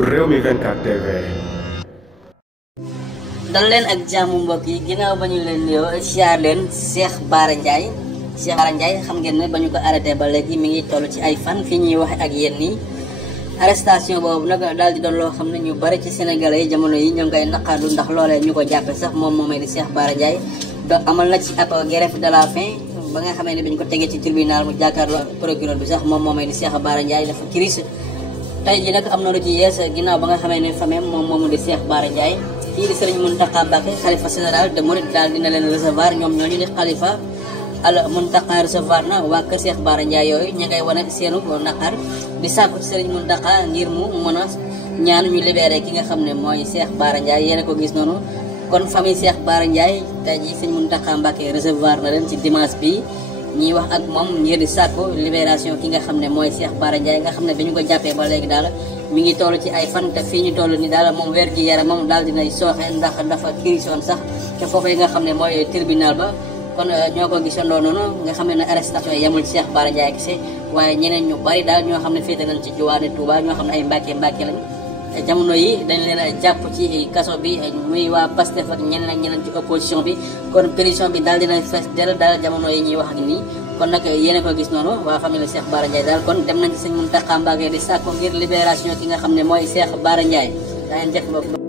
Rewmi 24 TV. dal leen ak jàmm mbokk yi ginnaaw ba ñu leen nuyoo siyaar leen Cheikh Bara Ndiaye xam ngeen ne ba ñu ko arrêté ba léegi mi ngi toll ci ay fan fi ñuy waxe ak yéen nii arrestation boobu nag daal di doon loo xam ne ñu bari ci sénégalais yi jamono yi ñu ngay naqarlu ndax loolee ñu ko jàppe sax moom moomee di Cheikh Bara Ndiaye amal na ci ab grève de la faim ba nga xamee ne bi ñu ko tegee ci tribunal mu jàkkaarloo procureur bi sax moom moomee di Cheikh Bara Ndiaye dafa crise tey ji nag am na lu ci yees ginnaaw ba nga xamee ne famem moom moomu di Cheikh Bara Ndiaye kii di Serigne Mountakha Mbacké xalifa général de Mouride daal dina leen recevoir ñoom ñooñu di xalifa al Mountakha recevoir na waa kër Cheikh Bara Ndiaye yooyu ña ngay wane seenu naqar di sàkku ci Serigne Mountakha ngir mu mën a ñaan ñu libéré ki nga xam ne mooy Cheikh Bara Ndiaye yéena ko gis noonu kon famille Cheikh Bara Ndiaye tey ji Serigne Mountakha Mbacké recevoir na leen ci dimanche bi ñiy wax ak moom ngir di sàkku libération ki nga xam ne mooy Cheikh Bara Ndiaye nga xam ne bi ñu ko jàppee ba léegi daal mi ngi toll ci ay fan te fii ñu toll ni daal moom wér gi yaramam daal dinay sooxe ndax dafa kirisoon sax te foofu yi nga xam ne mooy tribunal ba kon ñoo ko gisandoo noonu nga xam ne arrestation yi yemul Cheikh Bara Ndiaye kese waaye ñeneen ñu bari daal ñoo xam ne féete nañ ci juwaane Touba ñoo xam ne ay Mbàkke lañ jamono yi dañ leen a jàpp ci kaso bi muy waa Pastef ak ñeneen ak ñeneen ci opposition bi kon prison bi daal dina fees del daal jamono yi ñuy wax ak nii kon nag yéen ko gis noonu waa famille Cheikh Bara Ndiaye daal kon dem nañ ci Serigne Mountakha Mbacké di sàkku ngir libération ki nga xam ne mooy Cheikh Bara Ndiaye daa ngeen jëf